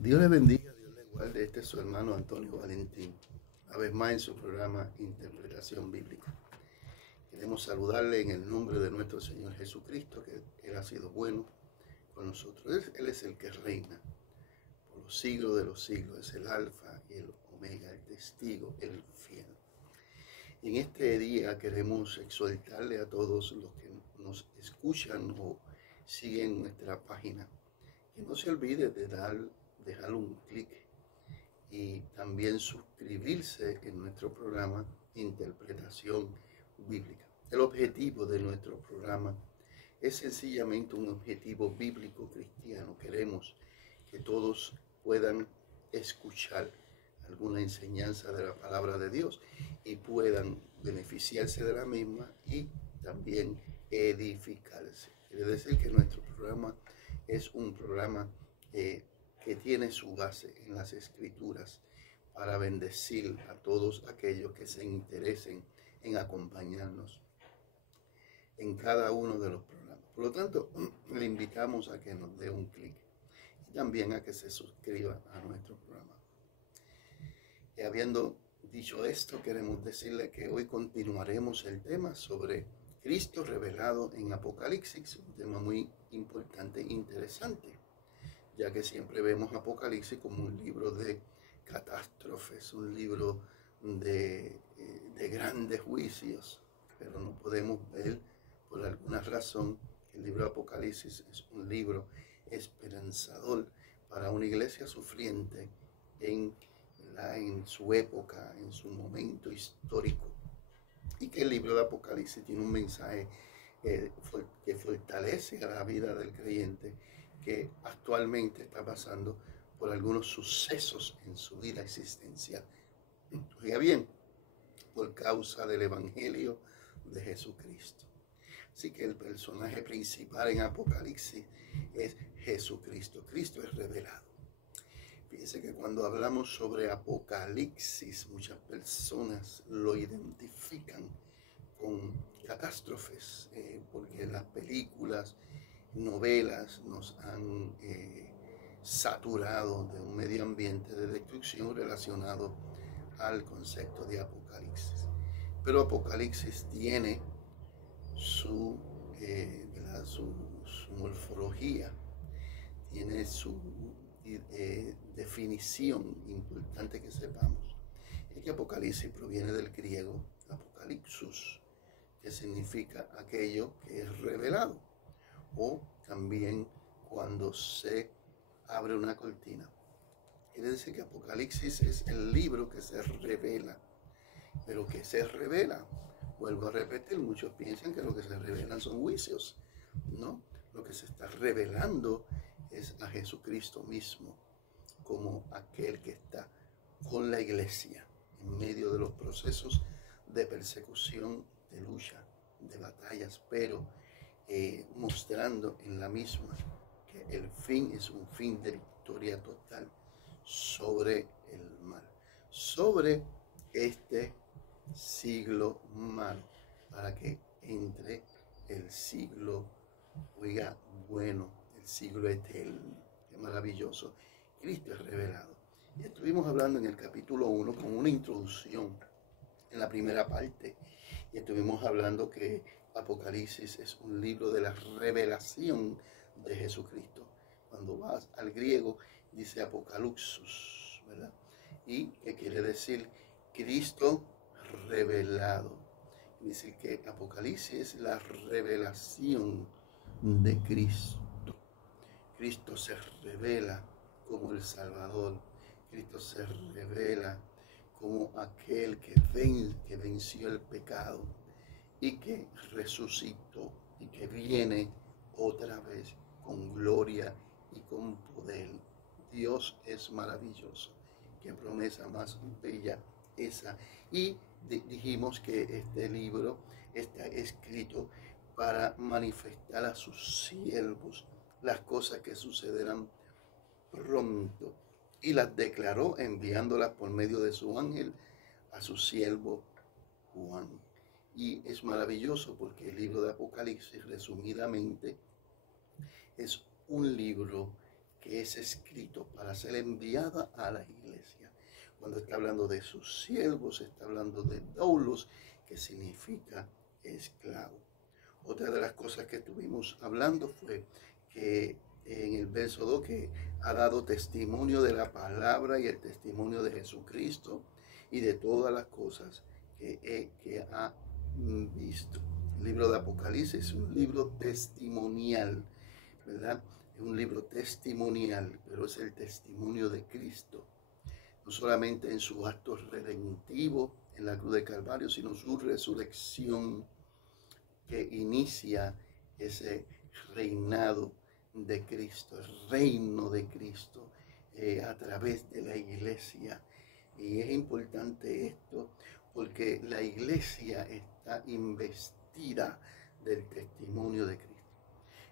Dios le bendiga, Dios le guarde. Este es su hermano Antonio Valentín, una vez más en su programa Interpretación Bíblica. Queremos saludarle en el nombre de nuestro Señor Jesucristo, que Él ha sido bueno con nosotros. Él es el que reina por los siglos de los siglos, es el alfa y el omega, el testigo, el fiel. En este día queremos exhortarle a todos los que nos escuchan o siguen nuestra página, que no se olvide de dejar un clic y también suscribirse en nuestro programa Interpretación Bíblica. El objetivo de nuestro programa es sencillamente un objetivo bíblico cristiano. Queremos que todos puedan escuchar alguna enseñanza de la palabra de Dios y puedan beneficiarse de la misma y también edificarse. Quiere decir que nuestro programa es un programa que tiene su base en las Escrituras para bendecir a todos aquellos que se interesen en acompañarnos en cada uno de los programas. Por lo tanto, le invitamos a que nos dé un clic y también a que se suscriba a nuestro programa. Y habiendo dicho esto, queremos decirle que hoy continuaremos el tema sobre Cristo revelado en Apocalipsis, un tema muy importante e interesante, ya que siempre vemos Apocalipsis como un libro de catástrofes, un libro de grandes juicios, pero no podemos ver por alguna razón que el libro de Apocalipsis es un libro esperanzador para una iglesia sufriente en su época, en su momento histórico, y que el libro de Apocalipsis tiene un mensaje que fortalece a la vida del creyente que actualmente está pasando por algunos sucesos en su vida existencial. Oiga bien, por causa del Evangelio de Jesucristo. Así que el personaje principal en Apocalipsis es Jesucristo. Cristo es revelado. Fíjense que cuando hablamos sobre Apocalipsis, muchas personas lo identifican con catástrofes, porque las películas, novelas nos han saturado de un medio ambiente de destrucción relacionado al concepto de Apocalipsis. Pero Apocalipsis tiene su, su morfología, tiene su definición importante que sepamos. Es que Apocalipsis proviene del griego apocalipsus, que significa aquello que es revelado, o también cuando se abre una cortina. Quiere decir que Apocalipsis es el libro que se revela, pero que se revela. Vuelvo a repetir, muchos piensan que lo que se revelan son juicios. No, lo que se está revelando es a Jesucristo mismo como aquel que está con la iglesia en medio de los procesos de persecución, de lucha, de batallas, pero mostrando en la misma que el fin es un fin de victoria total sobre el mal, sobre este siglo malo, para que entre el siglo, oiga, bueno, el siglo eterno. Qué maravilloso. Cristo es revelado. Y estuvimos hablando en el capítulo 1 con una introducción en la primera parte. Y estuvimos hablando que Apocalipsis es un libro de la revelación de Jesucristo. Cuando vas al griego dice Apocalypsus, ¿verdad? Y que quiere decir Cristo revelado. Dice que Apocalipsis es la revelación de Cristo. Cristo se revela como el Salvador. Cristo se revela como aquel que venció el pecado y que resucitó y que viene otra vez con gloria y con poder. Dios es maravilloso. Qué promesa más bella esa. Y dijimos que este libro está escrito para manifestar a sus siervos las cosas que sucederán pronto, y las declaró enviándolas por medio de su ángel a su siervo Juan. Y es maravilloso porque el libro de Apocalipsis, resumidamente, es un libro que es escrito para ser enviada a la iglesia. Cuando está hablando de sus siervos, está hablando de doulos, que significa esclavo. Otra de las cosas que estuvimos hablando fue que en el verso 2 que ha dado testimonio de la palabra y el testimonio de Jesucristo y de todas las cosas que ha visto. El libro de Apocalipsis es un libro testimonial, ¿verdad? Es un libro testimonial, pero es el testimonio de Cristo. No solamente en sus actos redentivos en la cruz de Calvario, sino su resurrección que inicia ese reinado de Cristo, el reino de Cristo a través de la iglesia. Y es importante esto porque la iglesia está investida del testimonio de Cristo.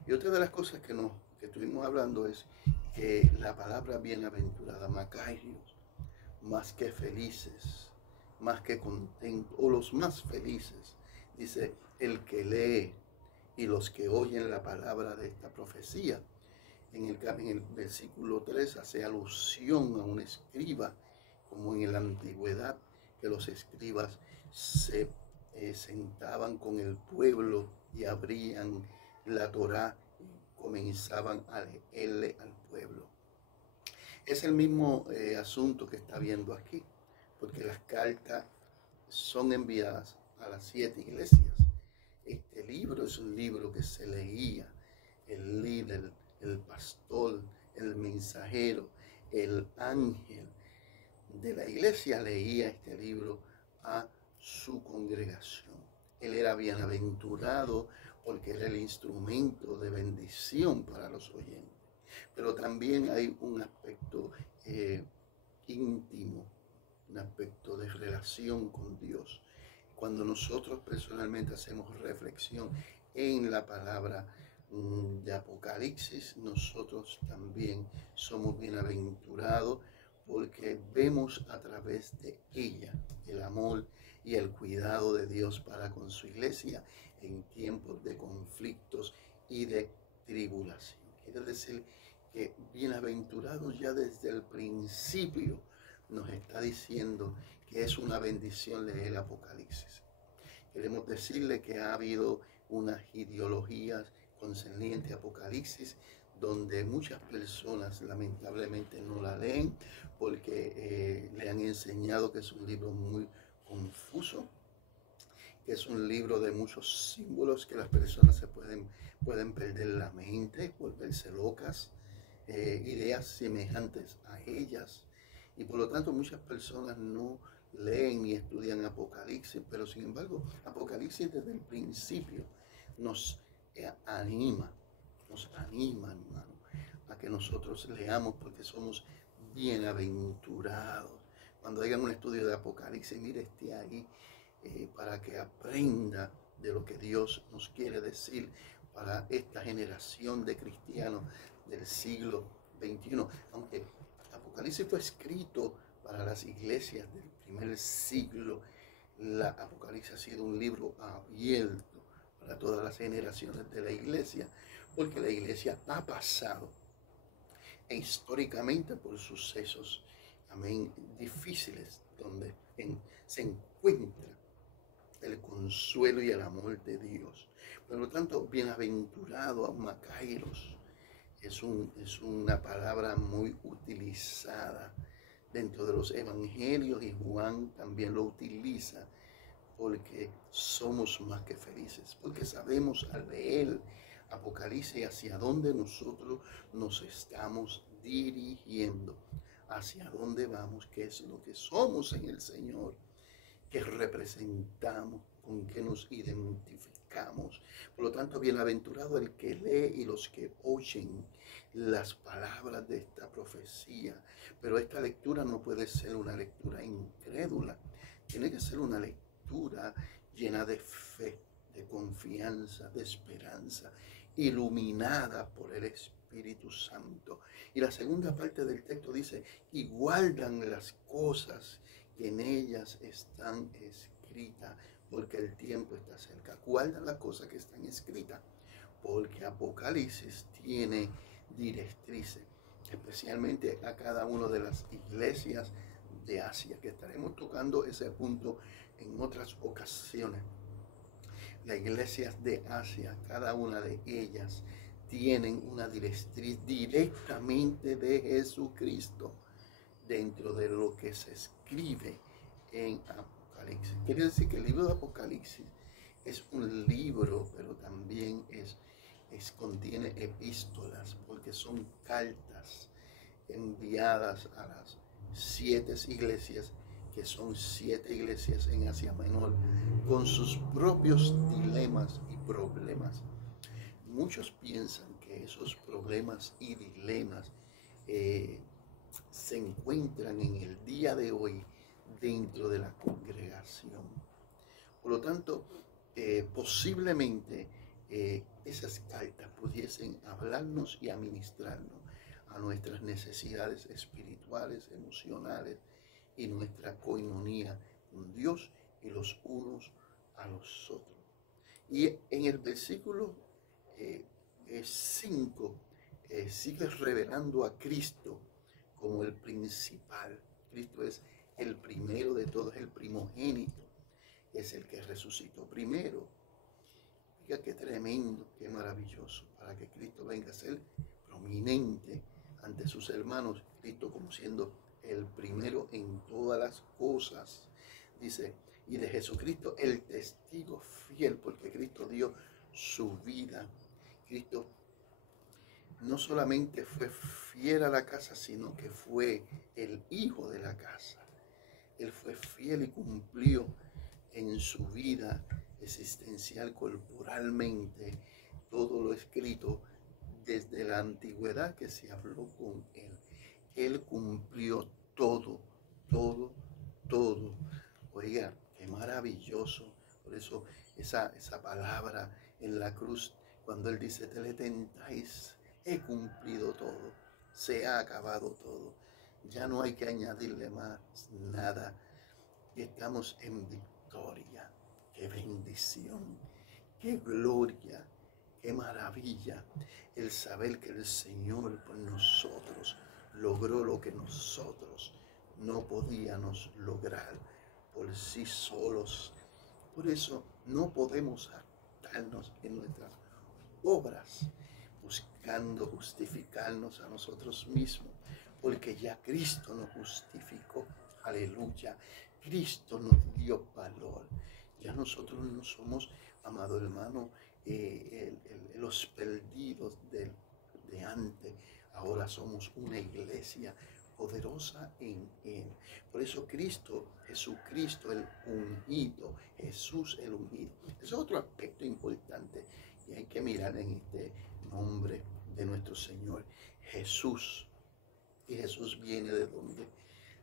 Y otra de las cosas que estuvimos hablando es que la palabra bienaventurada, Macarios, más que felices, más que contentos, o los más felices, dice el que lee y los que oyen la palabra de esta profecía. En el versículo 3 hace alusión a un escriba, como en la antigüedad, que los escribas se sentaban con el pueblo y abrían la Torá y comenzaban a leerle al pueblo. Es el mismo asunto que está viendo aquí, porque las cartas son enviadas a las 7 iglesias. Este libro es un libro que se leía, el líder, el pastor, el mensajero, el ángel de la iglesia leía este libro a su congregación. Él era bienaventurado porque era el instrumento de bendición para los oyentes. Pero también hay un aspecto íntimo, un aspecto de relación con Dios. Cuando nosotros personalmente hacemos reflexión en la palabra de Apocalipsis, nosotros también somos bienaventurados porque vemos a través de ella el amor y el cuidado de Dios para con su iglesia en tiempos de conflictos y de tribulación. Quiere decir que bienaventurados ya desde el principio nos está diciendo que es una bendición leer el Apocalipsis. Queremos decirle que ha habido unas ideologías concernientes a Apocalipsis donde muchas personas lamentablemente no la leen porque le han enseñado que es un libro muy confuso, que es un libro de muchos símbolos, que las personas pueden perder la mente, volverse locas, ideas semejantes a ellas, y por lo tanto muchas personas no leen ni estudian Apocalipsis, pero sin embargo Apocalipsis desde el principio nos anima, hermano, a que nosotros leamos porque somos bienaventurados. Cuando hagan un estudio de Apocalipsis, mire, esté ahí para que aprenda de lo que Dios nos quiere decir para esta generación de cristianos del siglo XXI. Aunque Apocalipsis fue escrito para las iglesias del primer siglo, la Apocalipsis ha sido un libro abierto para todas las generaciones de la iglesia, porque la iglesia ha pasado históricamente por sucesos, amén, difíciles, donde se encuentra el consuelo y el amor de Dios. Por lo tanto, bienaventurado a Macarios es una palabra muy utilizada dentro de los evangelios, y Juan también lo utiliza, porque somos más que felices, porque sabemos al leer Apocalipsis hacia dónde nosotros nos estamos dirigiendo, hacia dónde vamos, qué es lo que somos en el Señor, qué representamos, con qué nos identificamos. Por lo tanto, bienaventurado el que lee y los que oyen las palabras de esta profecía. Pero esta lectura no puede ser una lectura incrédula, tiene que ser una lectura llena de fe, de confianza, de esperanza, iluminada por el Espíritu Santo. Y la segunda parte del texto dice, y guardan las cosas que en ellas están escritas, porque el tiempo está cerca. Guardan las cosas que están escritas, porque Apocalipsis tiene directrices. especialmente a cada una de las iglesias de Asia, que estaremos tocando ese punto en otras ocasiones. Las iglesias de Asia, cada una de ellas, tienen una directriz directamente de Jesucristo dentro de lo que se escribe en Apocalipsis. Quiere decir que el libro de Apocalipsis es un libro, pero también contiene epístolas, porque son cartas enviadas a las 7 iglesias, que son 7 iglesias en Asia Menor, con sus propios dilemas y problemas. Muchos piensan que esos problemas y dilemas se encuentran en el día de hoy dentro de la congregación. Por lo tanto, posiblemente esas cartas pudiesen hablarnos y administrarnos a nuestras necesidades espirituales, emocionales y nuestra coinonía con Dios y los unos a los otros. Y en el versículo 5 sigue revelando a Cristo como el principal. Cristo es el primero de todos, el primogénito, es el que resucitó primero. Fíjate qué tremendo, qué maravilloso, para que Cristo venga a ser prominente ante sus hermanos, Cristo como siendo el primero en todas las cosas. Dice, y de Jesucristo el testigo fiel, porque Cristo dio su vida. Cristo no solamente fue fiel a la casa, sino que fue el hijo de la casa. Él fue fiel y cumplió en su vida existencial corporalmente todo lo escrito desde la antigüedad que se habló con él. Él cumplió todo. Oiga, qué maravilloso. Por eso esa palabra en la cruz, cuando él dice, te le tentáis, he cumplido todo, se ha acabado todo. Ya no hay que añadirle más nada. Estamos en victoria. Qué bendición, qué gloria, qué maravilla el saber que el Señor por nosotros logró lo que nosotros no podíamos lograr por sí solos. Por eso no podemos jactarnos en nuestras obras, buscando justificarnos a nosotros mismos, porque ya Cristo nos justificó. Aleluya. Cristo nos dio valor. Ya nosotros no somos, amado hermano, los perdidos de antes. Ahora somos una iglesia poderosa en Él. Por eso Cristo, Jesucristo el ungido, Jesús el ungido. Es otro aspecto importante y hay que mirar en este nombre de nuestro Señor, Jesús. Y Jesús viene ¿de dónde?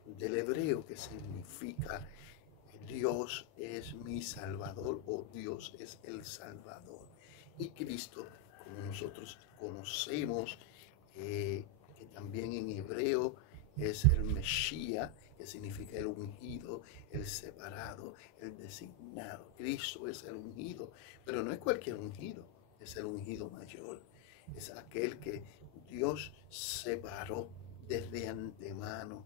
Del hebreo, que significa Dios es mi Salvador, o Dios es el Salvador. Y Cristo, como nosotros conocemos, que también en hebreo es el Mesías, que significa el ungido, el separado, el designado. Cristo es el ungido, pero no es cualquier ungido, es el ungido mayor. Es aquel que Dios separó desde antemano.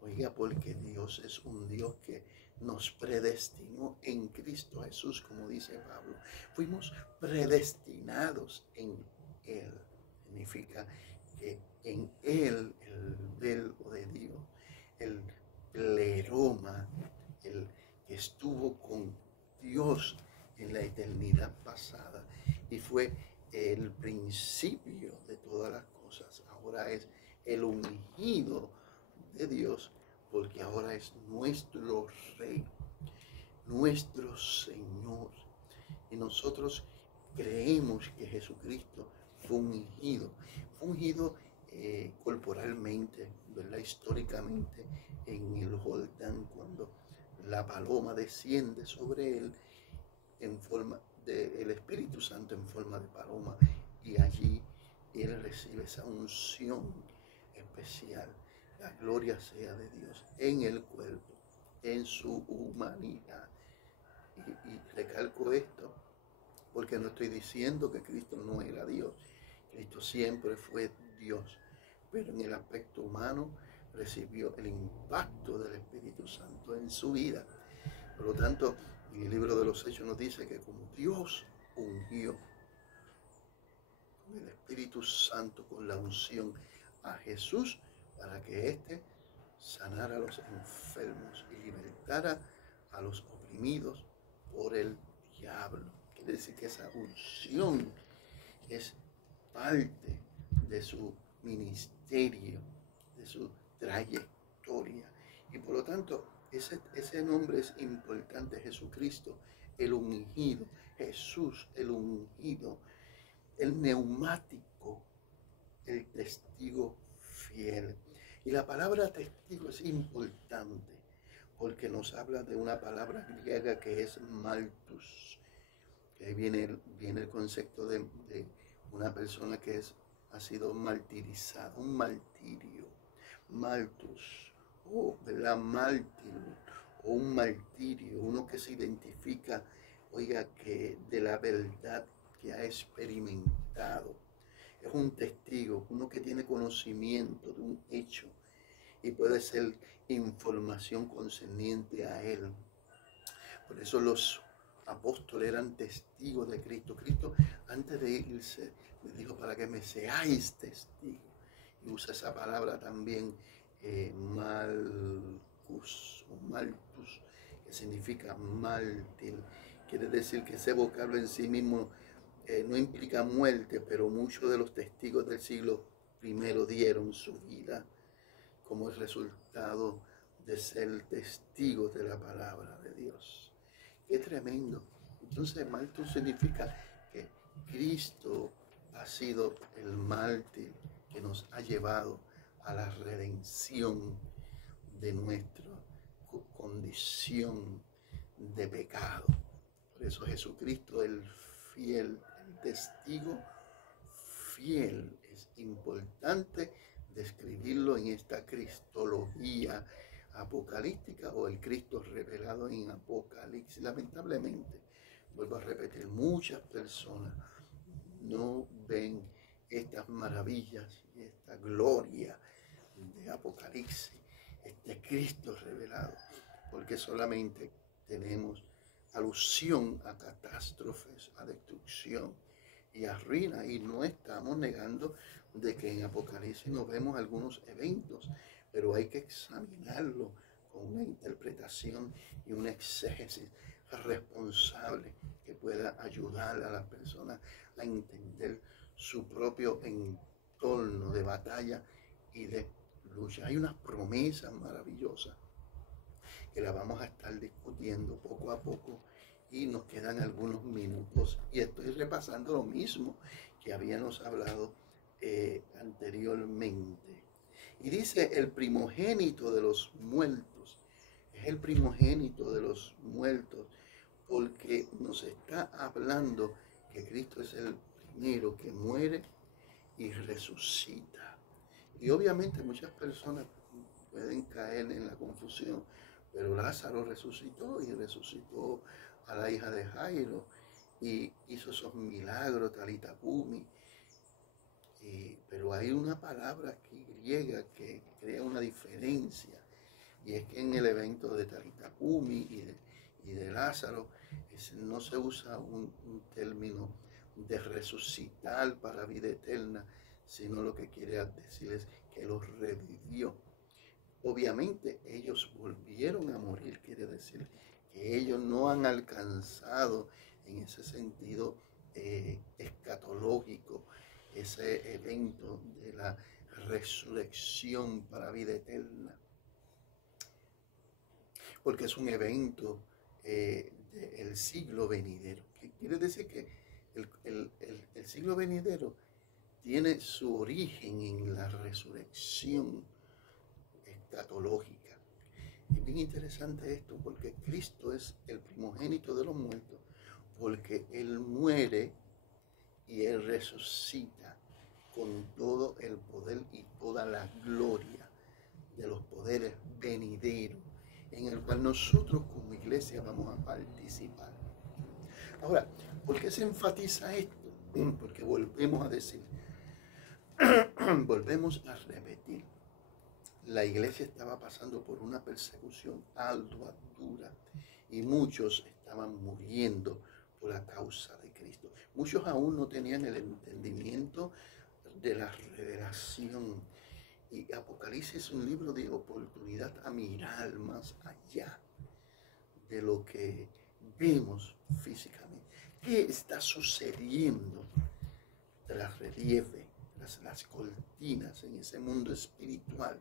Oiga, porque Dios es un Dios que nos predestinó en Cristo Jesús, como dice Pablo. Fuimos predestinados en Él. Significa que en Él, el verbo de Dios, el pleroma, el que estuvo con Dios en la eternidad pasada y fue el principio de todas las cosas. Ahora es el ungido de Dios, porque ahora es nuestro Rey, nuestro Señor. Y nosotros creemos que Jesucristo fue ungido corporalmente, ¿verdad? Históricamente, en el Jordán, cuando la paloma desciende sobre él en forma del Espíritu Santo en forma de paloma, y allí él recibe esa unción especial. La gloria sea de Dios en el cuerpo, en su humanidad. Y recalco esto porque no estoy diciendo que Cristo no era Dios. Cristo siempre fue Dios, pero en el aspecto humano recibió el impacto del Espíritu Santo en su vida. Por lo tanto, en el libro de los Hechos nos dice que como Dios ungió con el Espíritu Santo, con la unción a Jesús, para que éste sanara a los enfermos y libertara a los oprimidos por el diablo. Quiere decir que esa unción es parte de su ministerio, de su trayectoria. Y por lo tanto, ese nombre es importante: Jesucristo, el ungido, Jesús, el ungido, el neumático, el testigo fiel. Y la palabra testigo es importante porque nos habla de una palabra griega que es maltus. Que ahí viene el concepto de una persona que ha sido martirizada, un martirio, maltus, ¿verdad? Mártir, o un martirio, uno que se identifica, oiga, que de la verdad que ha experimentado. Es un testigo, uno que tiene conocimiento de un hecho y puede ser información concerniente a él. Por eso los apóstoles eran testigos de Cristo. Cristo, antes de irse, les dijo: para que me seáis testigos. Y usa esa palabra también, malcus o maltus, que significa mártir. Quiere decir que ese vocablo en sí mismo no implica muerte, pero muchos de los testigos del siglo I dieron su vida como el resultado de ser testigos de la palabra de Dios. ¡Qué tremendo! Entonces, mártir significa que Cristo ha sido el mártir que nos ha llevado a la redención de nuestra condición de pecado. Por eso Jesucristo, el fiel, el testigo fiel, es importante describirlo en esta cristología apocalíptica o el Cristo revelado en Apocalipsis. Lamentablemente, vuelvo a repetir, muchas personas no ven estas maravillas y esta gloria de Apocalipsis, este Cristo revelado, porque solamente tenemos alusión a catástrofes, a destrucción y a ruina, y no estamos negando de que en Apocalipsis nos vemos algunos eventos, pero hay que examinarlo con una interpretación y una exégesis responsable que pueda ayudar a las personas a entender su propio entorno de batalla y de lucha. Hay unas promesas maravillosas que las vamos a estar discutiendo poco a poco y nos quedan algunos minutos y estoy repasando lo mismo que habíamos hablado anteriormente. Y dice: el primogénito de los muertos. Es el primogénito de los muertos porque nos está hablando que Cristo es el primero que muere y resucita. Y obviamente muchas personas pueden caer en la confusión, pero Lázaro resucitó y resucitó a la hija de Jairo y hizo esos milagros, Talita Cumi. Pero hay una palabra aquí griega que crea una diferencia, y es que en el evento de Talita Cumi y de Lázaro no se usa un término de resucitar para vida eterna, sino lo que quiere decir es que los revivió. Obviamente ellos volvieron a morir, quiere decir que ellos no han alcanzado en ese sentido escatológico ese evento de la resurrección para vida eterna, porque es un evento del siglo venidero. ¿Qué quiere decir? Que el siglo venidero tiene su origen en la resurrección escatológica. Es bien interesante esto, porque Cristo es el primogénito de los muertos, porque Él muere y Él resucita con todo el poder y toda la gloria de los poderes venideros, en el cual nosotros como iglesia vamos a participar. Ahora, ¿por qué se enfatiza esto? Porque volvemos a decir, volvemos a repetir. La iglesia estaba pasando por una persecución ardua, dura, y muchos estaban muriendo por la causa de Cristo. Muchos aún no tenían el entendimiento de la revelación. Y Apocalipsis es un libro de oportunidad a mirar más allá de lo que vemos físicamente. ¿Qué está sucediendo tras relieve, tras las cortinas en ese mundo espiritual?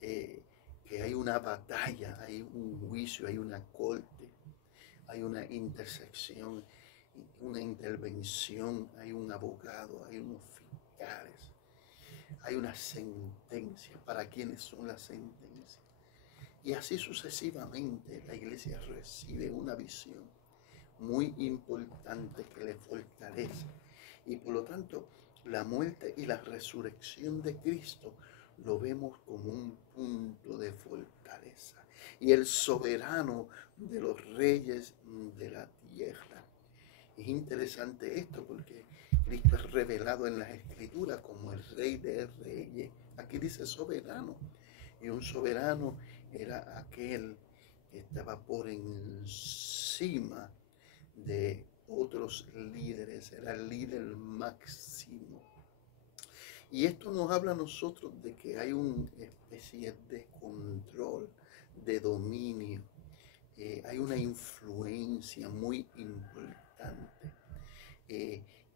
Que hay una batalla, hay un juicio, hay una corte, hay una intersección, una intervención, hay un abogado, hay unos fiscales, hay una sentencia. ¿Para quiénes son las sentencias? Y así sucesivamente la iglesia recibe una visión muy importante que le fortalece. Y por lo tanto, la muerte y la resurrección de Cristo lo vemos como un punto de fortaleza. Y el soberano de los reyes de la tierra. Es interesante esto porque Cristo es revelado en las Escrituras como el Rey de Reyes. Aquí dice soberano. Y un soberano era aquel que estaba por encima de otros líderes. Era el líder máximo. Y esto nos habla a nosotros de que hay una especie de control, de dominio. Hay una influencia muy importante.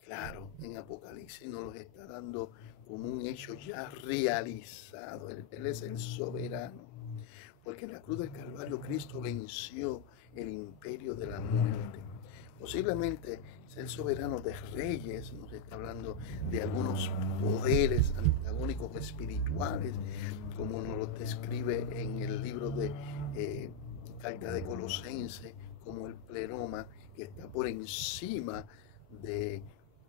Claro, en Apocalipsis nos lo está dando como un hecho ya realizado. Él es el soberano. Porque en la cruz del Calvario Cristo venció el imperio de la muerte. Posiblemente ser soberano de reyes nos está hablando de algunos poderes antagónicos espirituales, como nos lo describe en el libro de Carta de Colosenses, como el pleroma, que está por encima de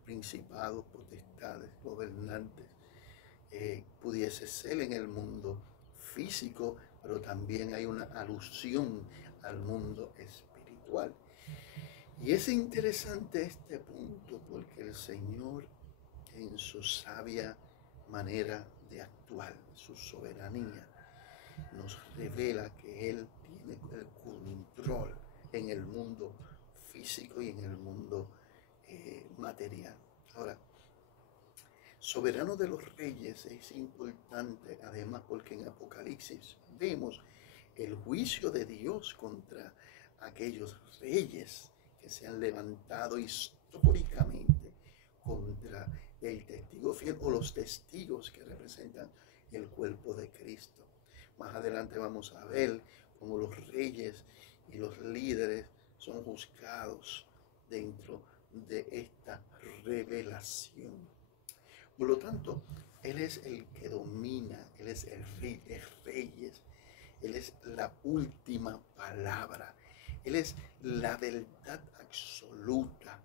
principados, potestades, gobernantes. Pudiese ser en el mundo físico, pero también hay una alusión al mundo espiritual. Y es interesante este punto porque el Señor, en su sabia manera de actuar, su soberanía, nos revela que Él tiene el control en el mundo físico y en el mundo material. Ahora, soberano de los reyes es importante, además, porque en Apocalipsis vemos el juicio de Dios contra aquellos reyes que se han levantado históricamente contra el testigo fiel o los testigos que representan el cuerpo de Cristo. Más adelante vamos a ver cómo los reyes y los líderes son juzgados dentro de esta revelación. Por lo tanto, Él es el que domina, Él es el rey de reyes, Él es la última palabra, Él es la verdad absoluta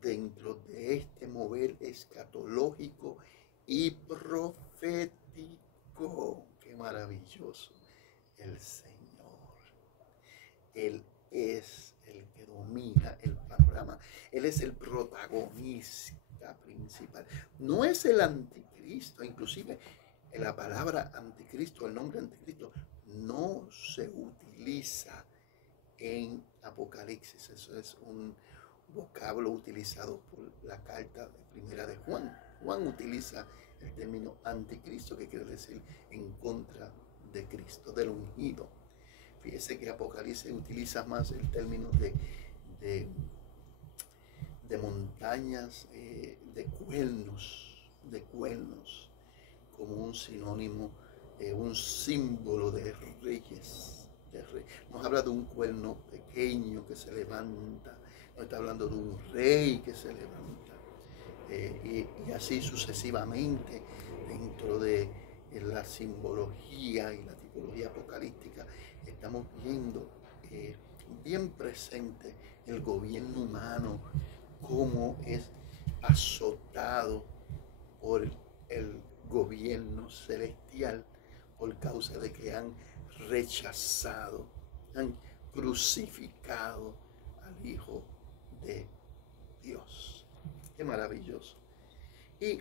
dentro de este mover escatológico y profético. ¡Qué maravilloso! El Señor. Él es el que domina el panorama. Él es el protagonista principal. No es el anticristo. Inclusive la palabra anticristo, el nombre anticristo, no se utiliza en Apocalipsis. Eso es un vocablo utilizado por la carta primera de Juan. Juan utiliza el término anticristo, que quiere decir en contra de Cristo, del ungido. Fíjese que Apocalipsis utiliza más el término de montañas, de cuernos, como un sinónimo, un símbolo de reyes. Nos habla de un cuerno pequeño que se levanta, nos está hablando de un rey que se levanta, y así sucesivamente dentro de la simbología y la tipología apocalíptica. Estamos viendo bien presente el gobierno humano, cómo es azotado por el gobierno celestial por causa de que han rechazado, han crucificado al Hijo de Dios. Qué maravilloso. Y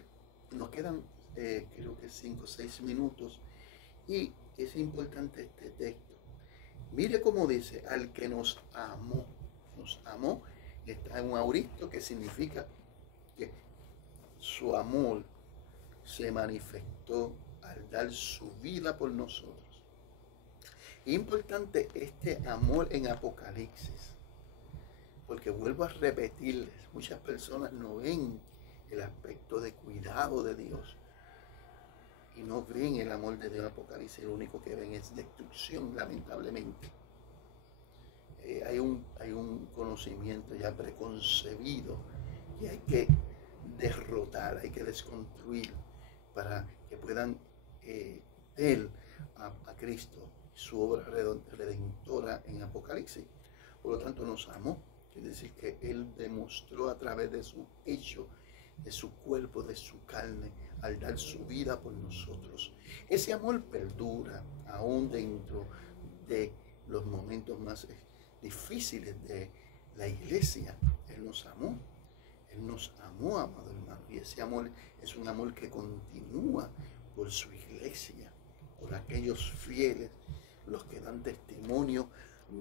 Nos quedan creo que 5 o 6 minutos y es importante este texto. Mire cómo dice, al que nos amó. Nos amó, está en un auristo que significa que su amor se manifestó al dar su vida por nosotros. Es importante este amor en Apocalipsis, porque vuelvo a repetirles, muchas personas no ven el aspecto de cuidado de Dios y no ven el amor de Dios en Apocalipsis. Lo único que ven es destrucción, lamentablemente. Hay un conocimiento ya preconcebido que hay que derrotar, hay que desconstruir para que puedan ver a Cristo, su obra redentora en Apocalipsis. Por lo tanto, nos amó, quiere decir que Él demostró a través de su hecho, de su cuerpo, de su carne, al dar su vida por nosotros. Ese amor perdura aún dentro de los momentos más difíciles de la iglesia. Él nos amó, amado hermano, y ese amor es un amor que continúa por su iglesia, por aquellos fieles, los que dan testimonio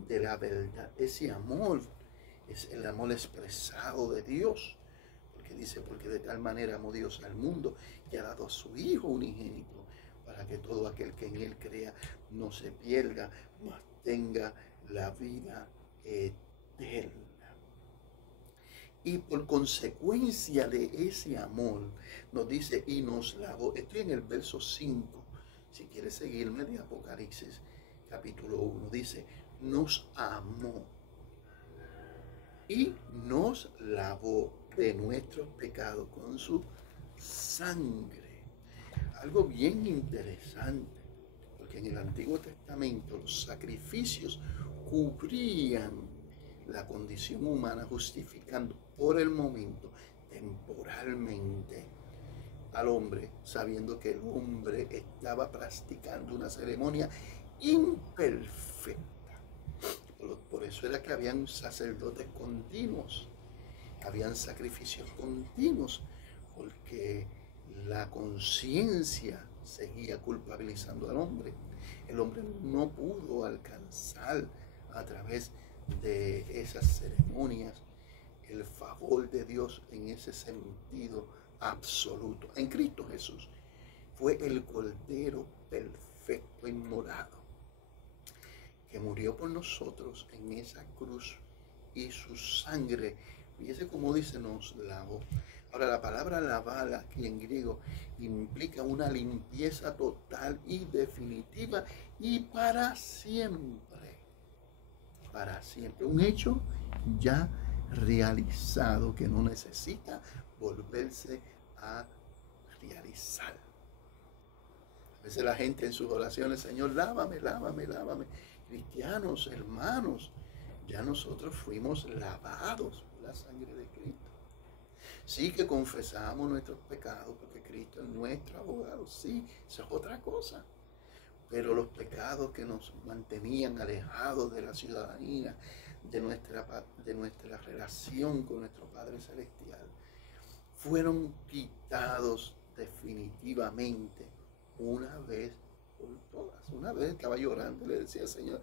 de la verdad. Ese amor es el amor expresado de Dios, porque dice, porque de tal manera amó Dios al mundo que ha dado a su Hijo unigénito, para que todo aquel que en Él crea no se pierda, mas tenga la vida eterna. Y por consecuencia de ese amor, nos dice, y nos lavó. Estoy en el verso 5, si quieres seguirme, de Apocalipsis, capítulo 1. Dice, nos amó y nos lavó de nuestros pecados con su sangre. Algo bien interesante, porque en el Antiguo Testamento los sacrificios cubrían la condición humana, justificando por el momento, temporalmente, al hombre, sabiendo que el hombre estaba practicando una ceremonia imperfecta. Por eso era que habían sacerdotes continuos, habían sacrificios continuos, porque la conciencia seguía culpabilizando al hombre. El hombre no pudo alcanzar a través de esas ceremonias el favor de Dios en ese sentido absoluto. En Cristo Jesús fue el Cordero perfecto, inmolado, que murió por nosotros en esa cruz, y su sangre, fíjese cómo dice, nos lavó. Ahora, la palabra lavar aquí en griego implica una limpieza total y definitiva y para siempre. Para siempre. Un hecho ya realizado que no necesita volverse a realizar. A veces la gente en sus oraciones, Señor, lávame, lávame, lávame. Cristianos, hermanos, ya nosotros fuimos lavados por la sangre de Cristo. Sí que confesamos nuestros pecados porque Cristo es nuestro abogado, sí, eso es otra cosa. Pero los pecados que nos mantenían alejados de la ciudadanía, de nuestra relación con nuestro Padre Celestial, fueron quitados definitivamente una vez por todas. Una vez estaba llorando, le decía, Señor,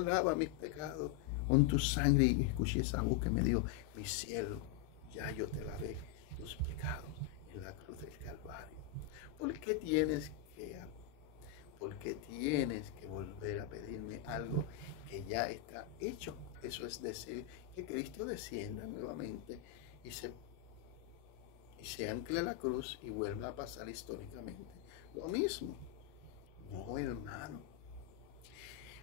lava mis pecados con tu sangre, y escuché esa voz que me dijo, mi cielo, ya yo te lavé tus pecados en la cruz del Calvario. ¿Por qué tienes que volver a pedirme algo que ya está hecho? Eso es decir, que Cristo descienda nuevamente y se ancle a la cruz y vuelva a pasar históricamente lo mismo. No, hermano.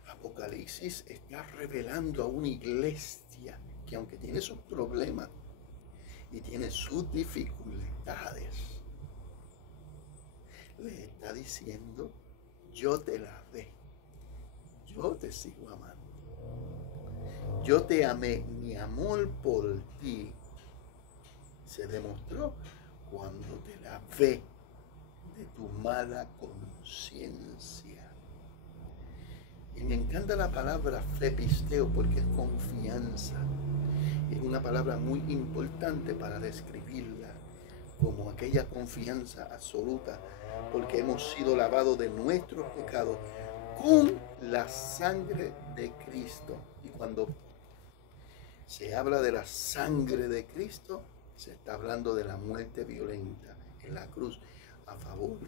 Apocalipsis está revelando a una iglesia que, aunque tiene sus problemas y tiene sus dificultades, le está diciendo, yo te lavé, yo te sigo amando, yo te amé, mi amor por ti se demostró cuando te lavé de tu mala conciencia. Y me encanta la palabra flepisteo porque es confianza. Es una palabra muy importante para describirla. como aquella confianza absoluta, porque hemos sido lavados de nuestros pecados con la sangre de Cristo. Y cuando se habla de la sangre de Cristo, se está hablando de la muerte violenta en la cruz a favor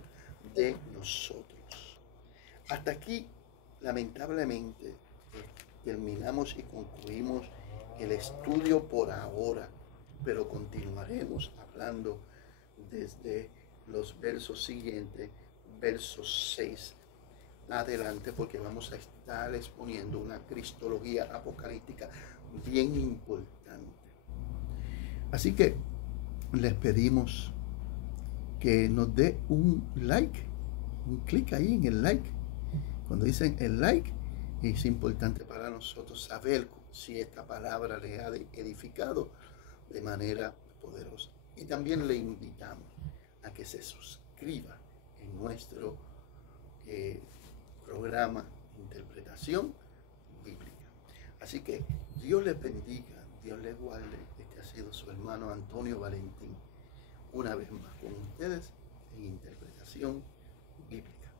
de nosotros. Hasta aquí, lamentablemente, terminamos y concluimos el estudio por ahora, pero continuaremos hablando desde los versos siguientes, versos 6 adelante, porque vamos a estar exponiendo una cristología apocalíptica bien importante. Así que les pedimos que nos dé un like, un clic ahí en el like. Cuando dicen el like, es importante para nosotros saber si esta palabra le ha edificado de manera poderosa. Y también le invitamos a que se suscriba en nuestro programa Interpretación Bíblica. Así que Dios les bendiga, Dios les guarde. Este ha sido su hermano Antonio Valentín, una vez más con ustedes en Interpretación Bíblica.